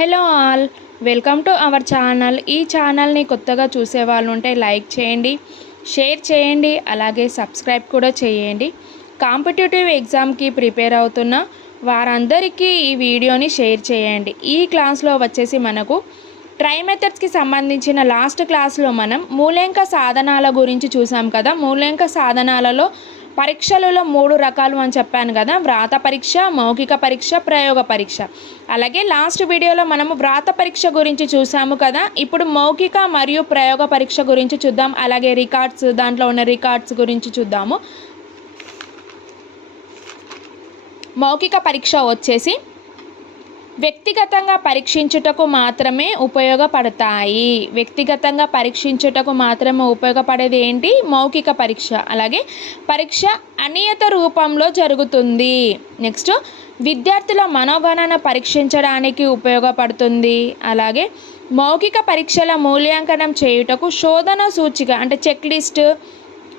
Hello all welcome to our channel. ఈ ఛానల్ని కొత్తగా చూసే వాళ్ళు ఉంటే లైక్ చేయండి షేర్ చేయండి అలాగే సబ్స్క్రైబ్ కూడా చేయండి. కాంపిటేటివ్ ఎగ్జామ్కి ప్రిపేర్ అవుతున్న వారందరికీ ఈ వీడియోని షేర్ చేయండి. ఈ క్లాస్లో వచ్చేసి మనకు ట్రై మెథడ్స్కి సంబంధించిన లాస్ట్ క్లాస్లో మనం మూల్యాంక సాధనాల గురించి చూసాం కదా? మూల్యాంక సాధనాలలో పరీక్షలలో మూడు రకాలు అని చెప్పాను కదా వ్రాత పరీక్ష మౌఖిక పరీక్ష ప్రయోగ పరీక్ష. అలాగే లాస్ట్ వీడియోలో మనము వ్రాత పరీక్ష గురించి చూసాము కదా ఇప్పుడు మౌఖిక మరియు ప్రయోగ పరీక్ష గురించి చూద్దాం. అలాగే రికార్డ్స్ దాంట్లో ఉన్న రికార్డ్స్ గురించి చూద్దాము. మౌఖిక పరీక్ష వచ్చేసి వ్యక్తిగతంగా పరీక్షించుటకు మాత్రమే ఉపయోగపడతాయి. వ్యక్తిగతంగా పరీక్షించుటకు మాత్రమే ఉపయోగపడేది ఏంటి? మౌఖిక పరీక్ష. అలాగే పరీక్ష అనియత రూపంలో జరుగుతుంది. నెక్స్ట్ విద్యార్థుల మనోగణన పరీక్షించడానికి ఉపయోగపడుతుంది. అలాగే మౌఖిక పరీక్షల మూల్యాంకనం చేయుటకు శోధన సూచిక అంటే చెక్ లిస్ట్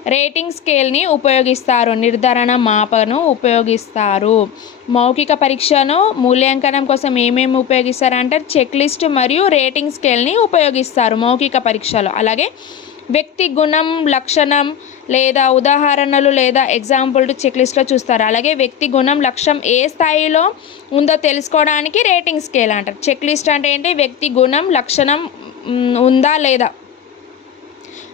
రేటింగ్ స్కేల్ని ఉపయోగిస్తారు నిర్ధారణ మాపను ఉపయోగిస్తారు. మౌఖిక పరీక్షను మూల్యాంకనం కోసం ఏమేమి ఉపయోగిస్తారంటే చెక్ లిస్ట్ మరియు రేటింగ్ స్కేల్ని ఉపయోగిస్తారు మౌఖిక పరీక్షలో. అలాగే వ్యక్తి గుణం లక్షణం లేదా ఉదాహరణలు లేదా ఎగ్జాంపుల్ చెక్ లిస్ట్లో చూస్తారు. అలాగే వ్యక్తి గుణం లక్ష్యం ఏ స్థాయిలో ఉందో తెలుసుకోవడానికి రేటింగ్ స్కేల్ అంటారు. చెక్ లిస్ట్ అంటే ఏంటి? వ్యక్తి గుణం లక్షణం ఉందా లేదా?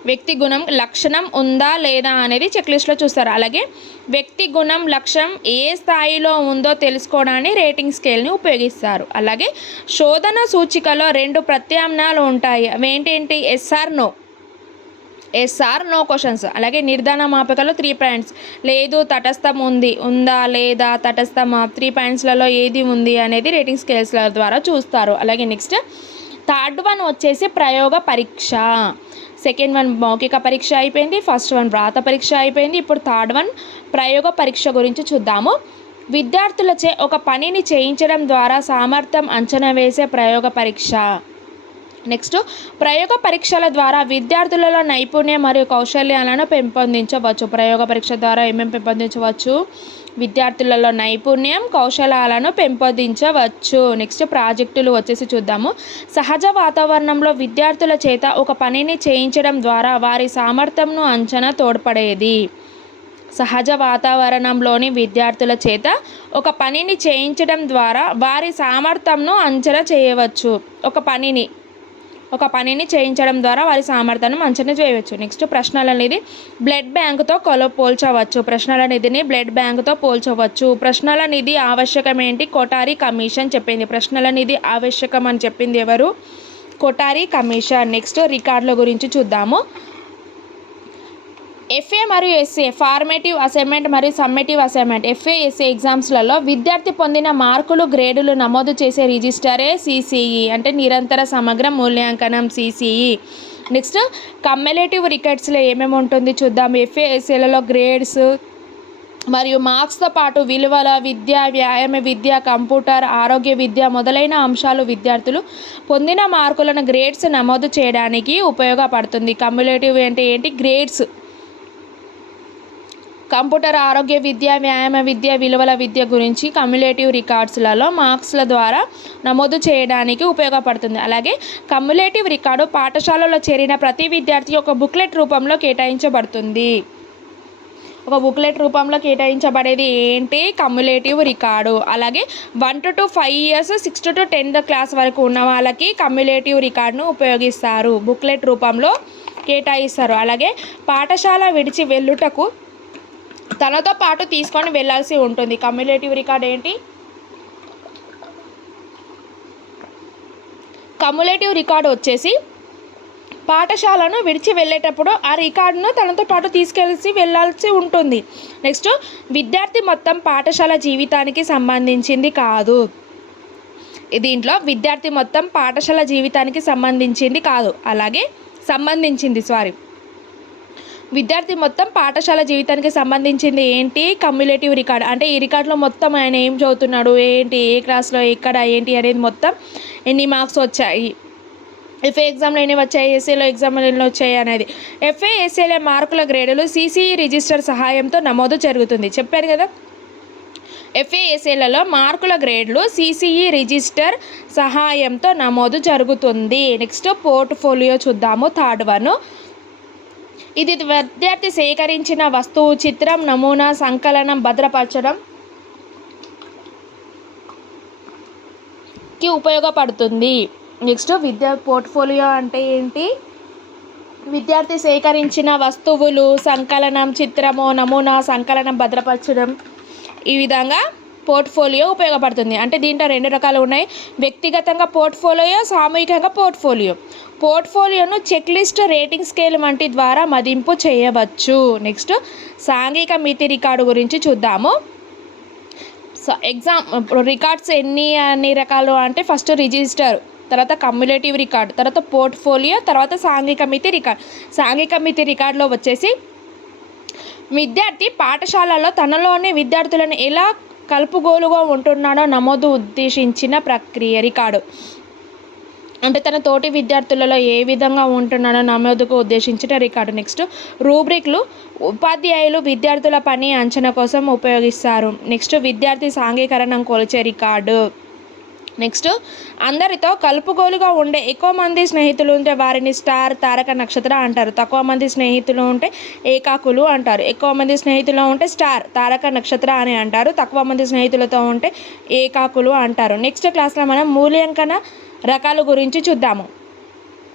వ్యక్తి గుణం లక్షణం ఉందా లేదా అనేది చెక్ లిస్ట్లో చూస్తారు. అలాగే వ్యక్తి గుణం లక్ష్యం ఏ స్థాయిలో ఉందో తెలుసుకోవడానికి రేటింగ్ స్కేల్ని ఉపయోగిస్తారు. అలాగే శోధన సూచికలో రెండు ప్రత్యామ్నాలు ఉంటాయి. అవేంటేంటి yes or no yes or no questions అలాగే నిర్ధారణ మాపికలో త్రీ పాయింట్స్ లేదు తటస్థం ఉంది. ఉందా లేదా తటస్థం త్రీ పాయింట్స్లలో ఏది ఉంది అనేది రేటింగ్ స్కేల్స్ల ద్వారా చూస్తారు. అలాగే నెక్స్ట్ థర్డ్ వన్ వచ్చేసి ప్రయోగ పరీక్ష. సెకండ్ వన్ మౌఖిక పరీక్ష అయిపోయింది ఫస్ట్ వన్ వ్రాత పరీక్ష అయిపోయింది. ఇప్పుడు థర్డ్ వన్ ప్రయోగ పరీక్ష గురించి చూద్దాము. విద్యార్థులచే ఒక పనిని చేయించడం ద్వారా సామర్థ్యం అంచనా వేసే ప్రయోగ పరీక్ష. నెక్స్ట్ ప్రయోగ పరీక్షల ద్వారా విద్యార్థులలో నైపుణ్యం మరియు కౌశల్యాలను పెంపొందించవచ్చు. ప్రయోగ పరీక్ష ద్వారా ఏమేమి పెంపొందించవచ్చు? విద్యార్థులలో నైపుణ్యం కౌశలాలను పెంపొందించవచ్చు. నెక్స్ట్ ప్రాజెక్టులు వచ్చేసి చూద్దాము. సహజ వాతావరణంలో విద్యార్థుల చేత ఒక పనిని చేయించడం ద్వారా వారి సామర్థ్యంను అంచనా తోడ్పడేది. సహజ వాతావరణంలోని విద్యార్థుల చేత ఒక పనిని చేయించడం ద్వారా వారి సామర్థ్యంను అంచనా చేయవచ్చు. ఒక పనిని ఒక పనిని చేయించడం ద్వారా వారి సామర్థ్యాన్ని అంచనా చేయవచ్చు. నెక్స్ట్ ప్రశ్నల నిధి బ్లడ్ బ్యాంకుతో కొల పోల్చవచ్చు. ప్రశ్నల నిధిని బ్లడ్ బ్యాంకుతో పోల్చవచ్చు. ప్రశ్నల నిధి ఆవశ్యకం ఏంటి? కొటారి కమిషన్ చెప్పింది. ప్రశ్నల నిధి ఆవశ్యకం అని చెప్పింది ఎవరు? కొటారి కమిషన్. నెక్స్ట్ రికార్డుల గురించి చూద్దాము. ఎఫ్ఏ మరియు ఎస్ఏ ఫార్మేటివ్ అసైన్మెంట్ మరియు సమ్మేటివ్ అసైన్మెంట్ ఎఫ్ఏ ఎస్ఏ ఎగ్జామ్స్లలో విద్యార్థి పొందిన మార్కులు గ్రేడులు నమోదు చేసే రిజిస్టరే సిసిఈ అంటే నిరంతర సమగ్ర మూల్యాంకనం సిసిఈ నెక్స్ట్ కమ్యులేటివ్ రికార్డ్స్లో ఏమేమి ఉంటుంది చూద్దాం. ఎఫ్ఏ ఎస్ఏలలో గ్రేడ్స్ మరియు మార్క్స్తో పాటు విలువల విద్య వ్యాయామ విద్య కంప్యూటర్ ఆరోగ్య విద్య మొదలైన అంశాలు విద్యార్థులు పొందిన మార్కులను గ్రేడ్స్ నమోదు చేయడానికి ఉపయోగపడుతుంది. కమ్యులేటివ్ అంటే ఏంటి? గ్రేడ్స్ కంప్యూటర్ ఆరోగ్య విద్య వ్యాయామ విద్య విలువల విద్య గురించి కమ్యులేటివ్ రికార్డ్స్లలో మార్క్స్ల ద్వారా నమోదు చేయడానికి ఉపయోగపడుతుంది. అలాగే కమ్యులేటివ్ రికార్డు పాఠశాలలో చేరిన ప్రతి విద్యార్థి ఒక బుక్లెట్ రూపంలో కేటాయించబడుతుంది. ఒక బుక్లెట్ రూపంలో కేటాయించబడేది ఏంటి? Cumulative record. అలాగే one to to five years sixth to tenth class వరకు ఉన్న వాళ్ళకి కమ్యులేటివ్ రికార్డును ఉపయోగిస్తారు. బుక్లెట్ రూపంలో కేటాయిస్తారు. అలాగే పాఠశాల విడిచి వెళ్ళుటకు తనతో పాటు తీసుకొని వెళ్ళాల్సి ఉంటుంది. కమ్యులేటివ్ రికార్డ్ ఏంటి? కమ్యులేటివ్ రికార్డు వచ్చేసి పాఠశాలను విడిచి వెళ్ళేటప్పుడు ఆ రికార్డును తనతో పాటు తీసుకెళ్ళి వెళ్ళాల్సి ఉంటుంది. నెక్స్ట్ విద్యార్థి మొత్తం పాఠశాల జీవితానికి సంబంధించింది కాదు. దీంట్లో విద్యార్థి మొత్తం పాఠశాల జీవితానికి సంబంధించింది కాదు. అలాగే సంబంధించింది సారీ. విద్యార్థి మొత్తం పాఠశాల జీవితానికి సంబంధించింది ఏంటి? కమ్యులేటివ్ రికార్డ్ అంటే ఈ రికార్డులో మొత్తం ఆయన ఏం చదువుతున్నాడు? ఏంటి? ఏ క్లాస్లో ఎక్కడ? ఏంటి? అనేది మొత్తం ఎన్ని మార్క్స్ వచ్చాయి? ఎఫ్ఏ ఎగ్జామ్లో ఎన్ని వచ్చాయి? ఎస్ఏలో ఎగ్జామ్లో ఎన్ని వచ్చాయి అనేది. ఎఫ్ఏ ఎస్ఏలో మార్కుల గ్రేడులు సీసీఈ రిజిస్టర్ సహాయంతో నమోదు జరుగుతుంది. చెప్పారు కదా? ఎఫ్ఏఎస్ఏలలో మార్కుల గ్రేడ్లు సీసీఈ రిజిస్టర్ సహాయంతో నమోదు జరుగుతుంది. నెక్స్ట్ పోర్ట్ఫోలియో చూద్దాము. థర్డ్ వన్ ఇది విద్యార్థి సేకరించిన వస్తువు చిత్రం నమూనా సంకలనం భద్రపరచడం కి ఉపయోగపడుతుంది. నెక్స్ట్ విద్యా పోర్ట్ఫోలియో అంటే ఏంటి? విద్యార్థి సేకరించిన వస్తువులు సంకలనం చిత్రము నమూనా సంకలనం భద్రపరచడం ఈ విధంగా పోర్ట్ఫోలియో ఉపయోగపడుతుంది. అంటే దీంట్లో రెండు రకాలు ఉన్నాయి. వ్యక్తిగతంగా పోర్ట్ఫోలియో సామూహికంగా పోర్ట్ఫోలియో. పోర్ట్ఫోలియోను చెక్ లిస్ట్ రేటింగ్ స్కేల్ వంటి ద్వారా మదింపు చేయవచ్చు. నెక్స్ట్ సాంఘిక మితి రికార్డు గురించి చూద్దాము. ఎగ్జామ్ రికార్డ్స్ ఎన్ని అన్ని రకాలు అంటే ఫస్ట్ రిజిస్టర్ తర్వాత కమ్యులేటివ్ రికార్డ్ తర్వాత పోర్ట్ఫోలియో తర్వాత సాంఘిక మితి రికార్డ్. సాంఘిక మితి రికార్డులో వచ్చేసి విద్యార్థి పాఠశాలలో తనలోని విద్యార్థులను ఎలా కలుపుగోలుగా ఉంటున్నాడో నమోదు ఉద్దేశించిన ప్రక్రియ రికార్డు. అంటే తన తోటి విద్యార్థులలో ఏ విధంగా ఉంటున్నాడో నమోదుకు ఉద్దేశించిన రికార్డు నెక్స్ట్ రూబ్రిక్లు ఉపాధ్యాయులు విద్యార్థుల పని అంచనా కోసం ఉపయోగిస్తారు. నెక్స్ట్ విద్యార్థి సాంఘీకరణం కొలిచే రికార్డు. నెక్స్ట్ అందరితో కలుపుగోలుగా ఉండే ఎక్కువ మంది స్నేహితులు ఉంటే వారిని స్టార్ తారక నక్షత్ర అంటారు. తక్కువ మంది స్నేహితులు ఉంటే ఏకాకులు అంటారు. ఎక్కువ మంది స్నేహితులు ఉంటే స్టార్ తారక నక్షత్ర అని అంటారు. తక్కువ మంది స్నేహితులతో ఉంటే ఏకాకులు అంటారు. నెక్స్ట్ క్లాస్లో మనం మూల్యాంకన రకాల గురించి చూద్దాము.